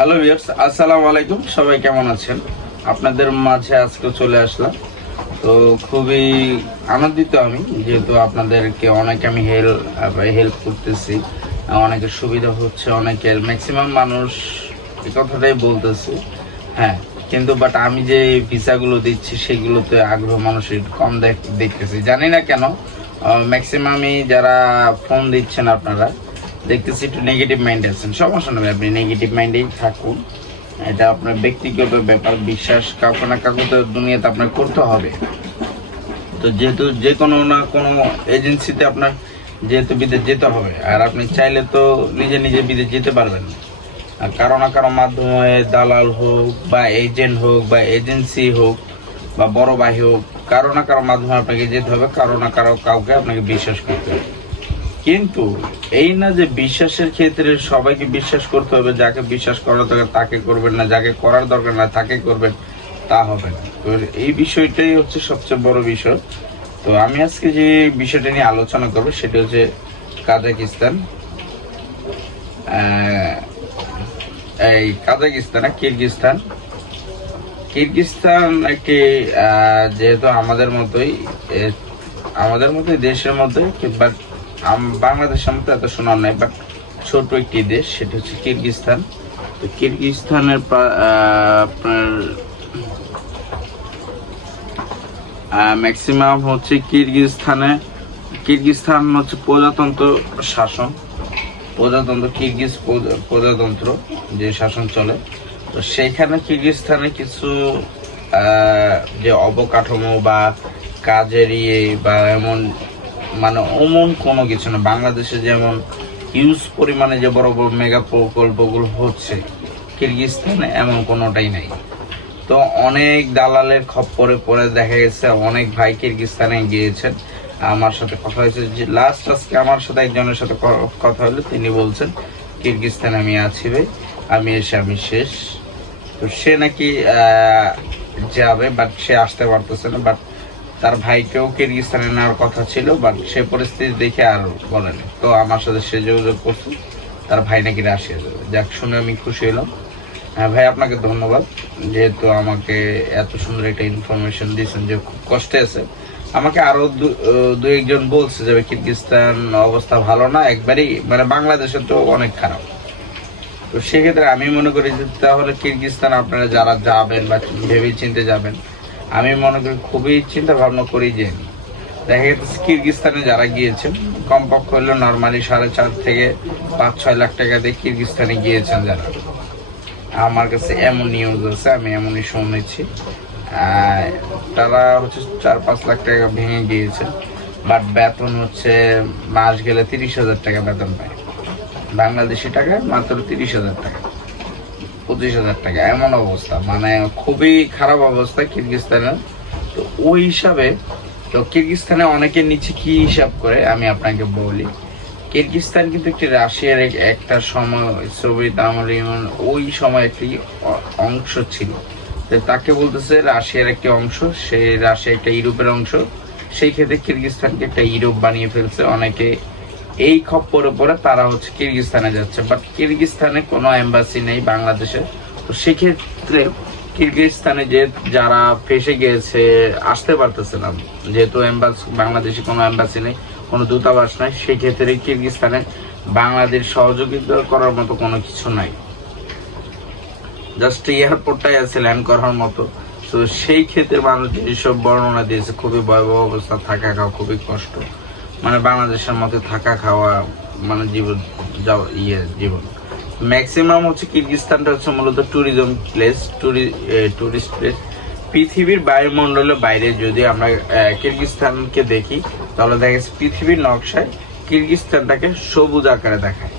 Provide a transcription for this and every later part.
Hello viewers, আসসালামু আলাইকুম। সবাই কেমন আছেন? আপনাদের মাঝে আজকে চলে আসলাম। তো খুবই আনন্দিত আমি, যেহেতু আপনাদেরকে অনেক আমি হেল্প করতেছি, অনেকের সুবিধা হচ্ছে, অনেকের ম্যাক্সিমাম মানুষ এই কথাটাই বলতেছে। হ্যাঁ, কিন্তু বাট আমি যে ভিসাগুলো দিচ্ছি সেগুলোতে আগ্রহ মানুষের কম দেখতেছি, জানি না কেন। ম্যাক্সিমামই যারা ফোন দিচ্ছেন আপনারা দেখতেছি একটু নেগেটিভ মাইন্ড আছেন। সমস্যা নেই, আপনি নেগেটিভ মাইন্ডেই থাকুন, এটা আপনার ব্যক্তিগত ব্যাপার। বিশ্বাস কাউকে না কাউকে তো দুনিয়াতে আপনার করতে হবে। তো যেহেতু যে কোনো না কোনো এজেন্সিতে আপনার যেহেতু বিদেশ যেতে হবে, আর আপনি চাইলে তো নিজে নিজে বিদেশ যেতে পারবেন না। আর কারো না কারো মাধ্যমে, দালাল হোক বা এজেন্ট হোক বা এজেন্সি হোক বা বড় ভাই হোক, কারো না কারো মাধ্যমে আপনাকে যেতে হবে, কারো না কারো কাউকে আপনাকে বিশ্বাস করতে হবে। কিন্তু এই না যে বিশ্বাসের ক্ষেত্রে সবাইকে বিশ্বাস করতে হবে, যাকে বিশ্বাস করার দরকার তাকে করবেন না, যাকে করার দরকার না তাকে করবেন, তা হবে না। তো এই বিষয়টাই হচ্ছে সবচেয়ে বড় বিষয়। তো আমি আজকে যে বিষয়টা নিয়ে আলোচনা করবো সেটা হচ্ছে কাজাকিস্তান। এই কাজাকিস্তান কিরগিজস্তান। কিরগিজস্তান একটি যেহেতু আমাদের মতোই দেশের মধ্যে, বাট বাংলাদেশের মতো এত সুনাম নাই, বাট ছোট একটি দেশ, সেটা হচ্ছে কিরগিজস্তান। তো কিরগিজস্তানের আপনার ম্যাক্সিমাম হচ্ছে কিরগিজস্তান হচ্ছে প্রজাতন্ত্র শাসন, কিরগিজ প্রজাতন্ত্র যে শাসন চলে। তো সেইখানে কিরগিজস্তানে কিছু যে অবকাঠামো বা কাজের বা এমন মানে অমন কোনো কিছু না। বাংলাদেশে যেমন হিউজ পরিমাণে যে বড় বড় মেগা প্রকল্পগুলো হচ্ছে, কিরগিজস্তানে এমন কোনোটাই নাই। তো অনেক দালালের খপ্পরে পরে দেখা গেছে অনেক ভাই কিরগিজস্তানে গিয়েছেন। আমার সাথে কথা হয়েছে, যে আজকে আমার সাথে একজনের সাথে কথা হলো, তিনি বলছেন কিরগিজস্তানে আমি আছি ভাই, আমি শেষ। তো সে নাকি যাবে, বাট সে আসতে পারতেছে না। বাট তার ভাইকেও কিরগিজস্তানে নেওয়ার কথা ছিল, বাট সে পরিস্থিতি দেখে আর বলেনি। তো আমার সাথে সে যোগাযোগ করছে, তার ভাই নাকি রাশিয়া যাবে। যাক, শুনে আমি খুশি হলাম। হ্যাঁ ভাই, আপনাকে ধন্যবাদ, যেহেতু আমাকে এত সুন্দর একটা ইনফরমেশন দিয়েছেন। যে খুব কষ্টে আছে, আমাকে আরো দু একজন বলছে যে কিরগিজস্তান অবস্থা ভালো না একবারেই, মানে বাংলাদেশে তো অনেক খারাপ। তো সেক্ষেত্রে আমি মনে করি যে তাহলে কিরগিজস্তান আপনারা যারা যাবেন বা ভেবে চিন্তে যাবেন, আমি মনে করি খুবই চিন্তা ভাবনা করি যে দেখা গেছে কিরগিজস্তানে যারা গিয়েছেন কমপক্ষে হলো নর্মালি 4.5 থেকে 5-6 লাখ টাকা দিয়ে কিরগিজস্তানে গিয়েছেন যারা। আমার কাছে এমন নিউজ আছে, আমি এমনই শুনেছি। তারা হচ্ছে 4-5 লাখ টাকা ভেঙে গিয়েছে, বাট বেতন হচ্ছে মাস গেলে 30,000 টাকা বেতন পায়। বাংলাদেশি টাকায় মাত্র 30,000 টাকা, 25,000 টাকা, এমন অবস্থা। মানে খুবই খারাপ অবস্থা কিরগিজস্তানের। তো ওই হিসাবে তো কিরগিজস্তানে অনেকের নিচে কি হিসাব করে আমি আপনাকে বলি। কিরগিজস্তান কিন্তু একটি রাশিয়ার একটা সময় সোভিয়েত আমলে ওই সময় একটি অংশ ছিল। তাকে বলতেছে রাশিয়ার একটি অংশ, সেই রাশিয়া একটা ইউরোপের অংশ। সেই ক্ষেত্রে কিরগিজস্তানকে একটা ইউরোপ বানিয়ে ফেলছে অনেকে। এই খপ্পরে পরে তারা হচ্ছে কিরগিজস্তানে যাচ্ছে, বাট কিরগিজস্তানে কোনো এম্বাসি নেই বাংলাদেশে। তো সেক্ষেত্রে কিরগিজস্তানে যে যারা ফেসে গিয়েছে, আসতে পারতেছে না, যেহেতু বাংলাদেশে কোনো এম্বাসি নেই, কোনো দূতাবাস নাই। সেই ক্ষেত্রে কিরগিজস্তানে বাংলাদেশ সহযোগিতা করার মতো কোনো কিছু নাই, জাস্ট এয়ারপোর্টটাই আছে ল্যান্ড করার মতো। তো সেই ক্ষেত্রে মানুষ যেসব বর্ণনা দিয়েছে, খুবই ভয়াবহ অবস্থা, থাকা খাওয়া খুবই কষ্ট। মানে বাংলাদেশের মধ্যে থাকা খাওয়া মানে জীবন ম্যাক্সিমাম হচ্ছে কিরগিজস্তানটা হচ্ছে মূলত ট্যুরিজম প্লেস, টুরিস্ট প্লেস। পৃথিবীর বায়ুমণ্ডলের বাইরে যদি আমরা কিরগিজস্তানকে দেখি, তাহলে দেখা গেছে পৃথিবীর নকশায় কিরগিজস্তানটাকে সবুজ আকারে দেখায়,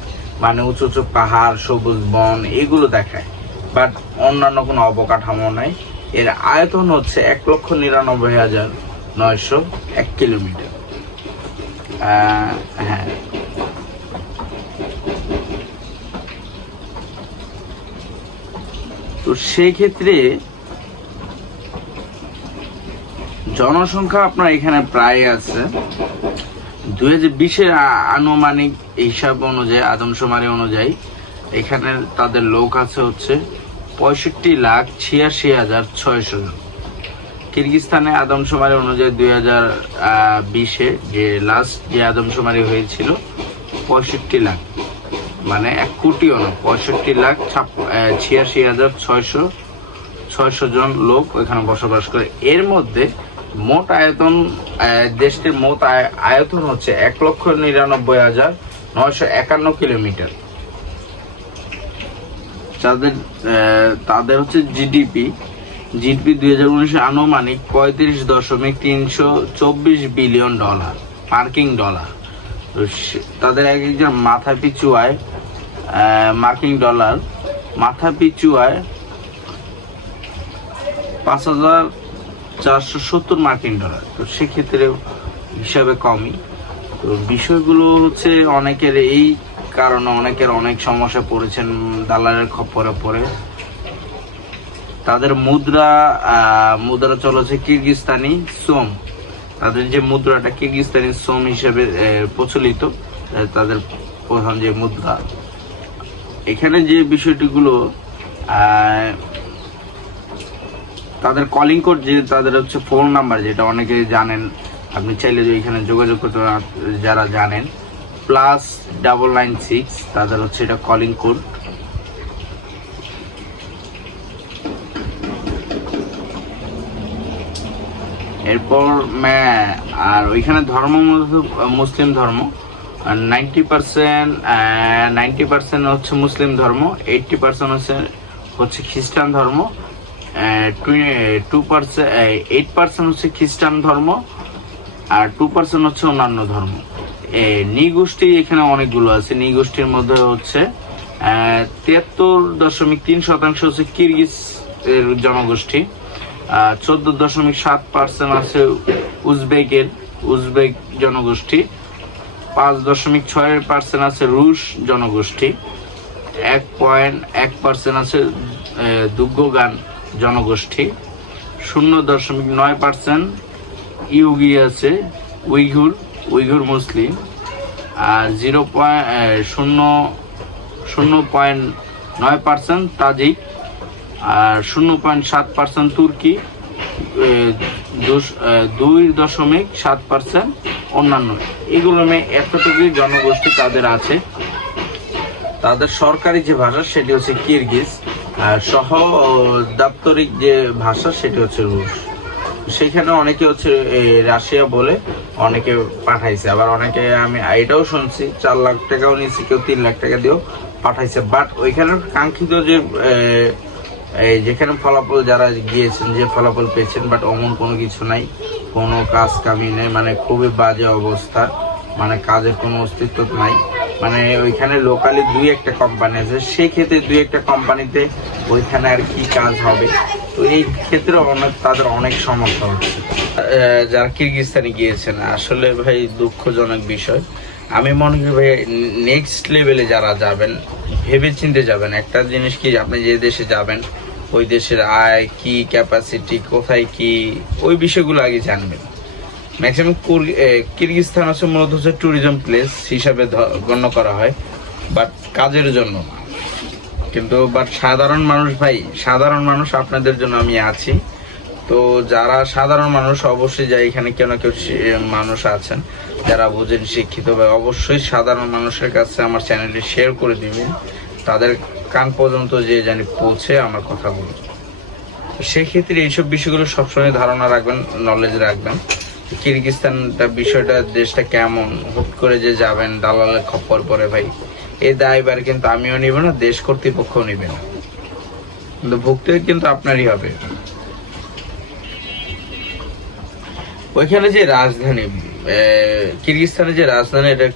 মানে উঁচু উঁচু পাহাড়, সবুজ বন, এগুলো দেখায়। বাট অন্যান্য কোনো অবকাঠামো নাই। এর আয়তন হচ্ছে 1,99,901 কিলোমিটার। হ্যাঁ, তো সেই ক্ষেত্রে জনসংখ্যা আপনার এখানে প্রায় আছে 2020-এর আনুমানিক হিসাব অনুযায়ী, আদমশুমারি অনুযায়ী এখানে তাদের লোক আছে হচ্ছে 65,86,600 জন। কিরগিজস্তানে আদমশুমারি অনুযায়ী 2020-এ যে লাস্ট যে আদমশুমারি হয়েছিল 65 লাখ, মানে 1 কোটিও না, 65,86,600 জন লোক ওইখানে বসবাস করে। এর মধ্যে মোট আয়তন, দেশটির মোট আয়তন হচ্ছে 1,99,951 কিলোমিটার। তাদের হচ্ছে জিডিপি 2019 আনুমানিক $35.324 বিলিয়ন মার্কিন ডলার। তাদের এক একজন মাথা পিছু আয় মার্কিন ডলার মাথা পিছু আয় 5,470 মার্কিন ডলার। তো সেক্ষেত্রে হিসাবে কমই। তো বিষয়গুলো হচ্ছে অনেকের এই কারণে অনেকের অনেক সমস্যা পড়েছেন দালালের খপ্পরে পড়ে। তাদের মুদ্রা চলেছে কিরগিজস্তানি সোম। তাদের যে মুদ্রাটা কিরগিজস্তানি সোম হিসেবে প্রচলিত, তাদের প্রধান যে মুদ্রা। এখানে যে বিষয়টিগুলো, তাদের কলিং কোড, যে তাদের হচ্ছে ফোন নাম্বার, যেটা অনেকে জানেন, আপনি চাইলে যে এখানে যোগাযোগ করতে যারা জানেন, +996, তাদের হচ্ছে এটা কলিং কোড। এরপর আর ওইখানে ধর্ম মুসলিম ধর্ম, 90% হচ্ছে মুসলিম ধর্ম, 80% হচ্ছে খ্রিস্টান ধর্ম, 8% হচ্ছে খ্রিস্টান ধর্ম, আর 2% হচ্ছে অন্যান্য ধর্ম। নৃগোষ্ঠী এখানে অনেকগুলো আছে। নৃগোষ্ঠীর মধ্যে হচ্ছে 73.3% হচ্ছে কিরগিজ এর জনগোষ্ঠী, 14.7% আছে উজবেক জনগোষ্ঠী, 5.6% আছে রুশ জনগোষ্ঠী, 1.1% আছে দুগ্গোগান জনগোষ্ঠী, 0.9% ইউগি আছে উইঘুর মুসলিম, আর 0.9% তাজিক, আর 0.7% তুর্কি, 2.7% অন্যান্য। এগুলো এতটুকুই জনগোষ্ঠী তাদের আছে। তাদের সরকারি যে ভাষা সেটি হচ্ছে কিরগিজ, আর সহ দাপ্তরিক যে ভাষা সেটি হচ্ছে রুশ। সেখানে অনেকে হচ্ছে রাশিয়া বলে অনেকে পাঠাইছে, আবার অনেকে আমি এটাও শুনছি 4 লাখ টাকাও নিয়েছি, কেউ 3 লাখ টাকা দিয়েও পাঠাইছে। বাট ওইখানে কাঙ্ক্ষিত যে যেখানে ফলাফল যারা গিয়েছেন যে ফলাফল পেয়েছেন, বাট অমন কোনো কিছু নাই, কোনো কাজ কামি নেই, মানে খুবই বাজে অবস্থা, মানে কাজের কোনো অস্তিত্ব নাই। মানে ওইখানে লোকালি 2-1টা কোম্পানি আছে, সেক্ষেত্রে 2-1টা কোম্পানিতে ওইখানে আর কি কাজ হবে। তো এই ক্ষেত্রে তাদের অনেক সমস্যা হচ্ছে। যারা কিরগিজস্তানে গিয়েছেন, আসলে ভাই দুঃখজনক বিষয়। আমি মনে করি ভাই নেক্সট লেভেলে যারা যাবেন ভেবে চিন্তে যাবেন। একটা জিনিস কি, আপনি যে দেশে যাবেন ওই দেশের আয় কি, ক্যাপাসিটি কোথায় কি, ওই বিষয়গুলো আগে জানবেন। ম্যাক্সিমাম কিরগিজস্তান হচ্ছে মূলত হচ্ছে ট্যুরিজম প্লেস হিসাবে গণ্য করা হয়, বাট কাজের জন্য। কিন্তু বাট সাধারণ মানুষ ভাই, সাধারণ মানুষ আপনাদের জন্য আমি আছি। তো যারা সাধারণ মানুষ অবশ্যই যায় এখানে, কেউ না কেউ মানুষ আছেন যারা বোঝেন, শিক্ষিত ভাই, অবশ্যই সাধারণ মানুষের কাছে আমার চ্যানেলটি শেয়ার করে দিবেন, তাদের কান পর্যন্ত যে জানি পৌঁছে আমার কথাগুলো। সেক্ষেত্রে এইসব বিষয়গুলো সবসময় ধারণা রাখবেন, নলেজ রাখবেন। কিরগিজস্তানটা বিষয়টা, দেশটা কেমন, হুট করে যে যাবেন দালালের খপ্পর পরে ভাই, এই দায়ভার কিন্তু আমিও নিব না, দেশ কর্তৃপক্ষও নিবে না, কিন্তু ভুগতে কিন্তু আপনারই হবে। ওইখানে যে রাজধানী, কিরগিজস্তানের যে রাজধানী, এটা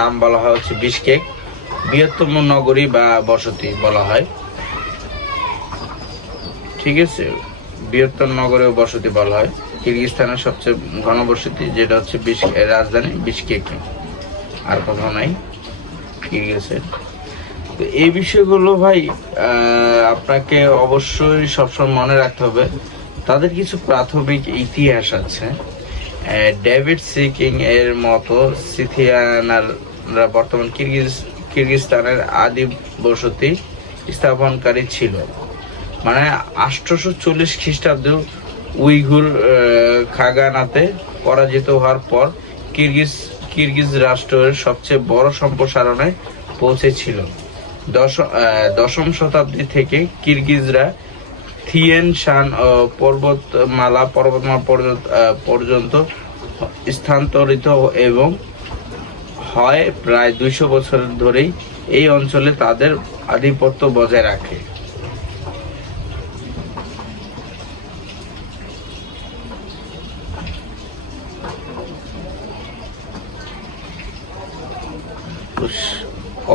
নাম বলা হয় হচ্ছে বিশকেক, বৃহত্তম নগরী বা বসতি বলা হয়, ঠিক আছে, বৃহত্তম নগরী ও বসতি বলা হয়। কিরগিজস্তানের সবচেয়ে ঘনবসতি যেটা হচ্ছে রাজধানী বিশকেক, আর কোথাও নাই কিরগিজের। তো এই বিষয়গুলো ভাই আপনাকে অবশ্যই সবসময় মনে রাখতে হবে। তাদের কিছু প্রাথমিক ইতিহাস আছে। ডেভিড সি কিং এর মতো সিথিয়ানাররা বর্তমান কিরগিজস্তানের আদি বসতি স্থাপনকারী ছিল। মানে 840 খ্রিস্টাব্দে উইঘুর খাগানাতে পরাজিত হওয়ার পর কিরগিজ রাষ্ট্রের সবচেয়ে বড় সম্প্রসারণে পৌঁছেছিল। দশম শতাব্দী থেকে কিরগিজরা থিয়েন শান পর্বতমালা পর্যন্ত স্থানান্তরিত এবং হয় প্রায় 200 বছর ধরেই এই অঞ্চলে তাদের আধিপত্য বজায় রাখে।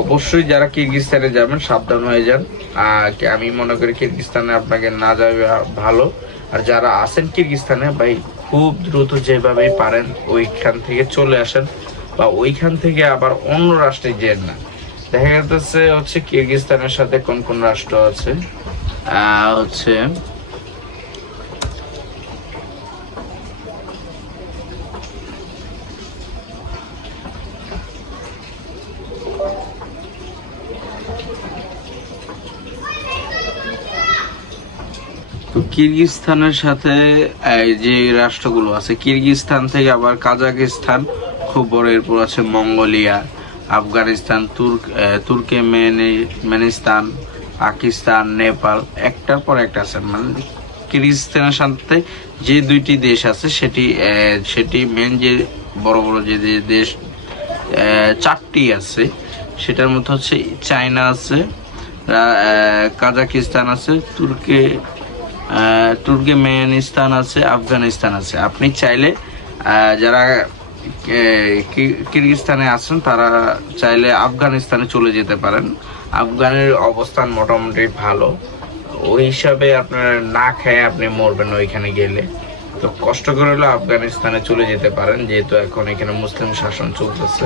অবশ্যই যারা কিরগিজস্তানে যাবেন সাবধান হয়ে যান। আমি মনে করি কিরগিজস্তানে আপনাকে না যাবে ভালো। আর যারা আছেন কিরগিজস্তানে ভাই, খুব দ্রুত যেভাবে পারেন ওইখান থেকে চলে আসেন, বা ওইখান থেকে আবার অন্য রাষ্ট্রে যেন না। দেখা যাচ্ছে হচ্ছে কিরগিজস্তানের সাথে কোন কোন রাষ্ট্র আছে, হচ্ছে তো কিরগিজস্তানের সাথে যে রাষ্ট্রগুলো আছে, কিরগিজস্তান থেকে আবার কাজাকিস্তান খুব বড়, এরপর আছে মঙ্গোলিয়া, আফগানিস্তান, তুর্কমেনিস্তান, পাকিস্তান, নেপাল, একটার পর একটা আছে। মানে কিরগিজস্তানের সাথে যে দুইটি দেশ আছে সেটি মেন যে বড় বড় যে দেশ 4টি আছে, সেটার মধ্যে হচ্ছে চায়না আছে, কাজাকিস্তান আছে, তুর্কমেনিস্তান আছে, আফগানিস্তান আছে। আপনি চাইলে যারা কিরগিজস্তানে আছেন তারা চাইলে আফগানিস্তানে চলে যেতে পারেন। আফগানের অবস্থান মোটামুটি ভালো, ওই হিসাবে আপনার না খেয়ে আপনি মরবেন ওইখানে গেলে। তো কষ্ট করে হলে আফগানিস্তানে চলে যেতে পারেন, যেহেতু এখন এখানে মুসলিম শাসন চলতেছে,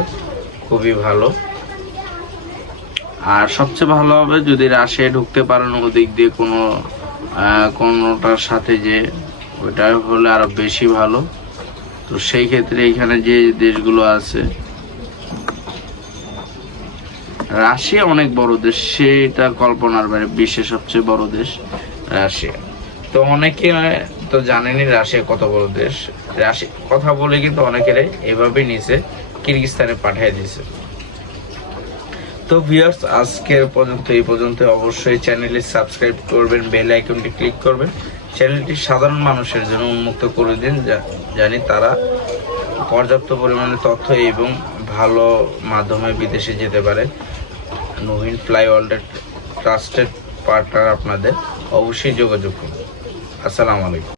খুবই ভালো। আর সবচেয়ে ভালো হবে যদি রাশিয়ায় ঢুকতে পারেন ওদিক দিয়ে কোনোটার সাথে, যে ওইটা হলে আরো বেশি ভালো। তো সেই ক্ষেত্রে এখানে যে দেশগুলো আছে, রাশিয়া অনেক বড় দেশ, সেটা কল্পনার বাইরে। বিশ্বের সবচেয়ে বড় দেশ রাশিয়া। তো অনেকে তো জানেনই রাশিয়া কত বড় দেশ। রাশিয়া কথা বলে কিন্তু অনেকের এভাবে নিচে কিরগিজস্তানে পাঠিয়ে দিয়েছে। তো ভিউয়ার্স, আজকের এই পর্যন্ত। অবশ্যই চ্যানেলটি সাবস্ক্রাইব করবেন, বেল আইকনটি ক্লিক করবেন। চ্যানেলটি সাধারণ মানুষের জন্য উন্মুক্ত করে দিন, জানি তারা পর্যাপ্ত পরিমাণে তথ্য এবং ভালো মাধ্যমে বিদেশে যেতে পারে। নবীন ফ্লাই ওয়ার্ল্ডের ট্রাস্টেড পার্টনার আপনাদের, অবশ্যই যোগাযোগ করুন। আসসালামু আলাইকুম।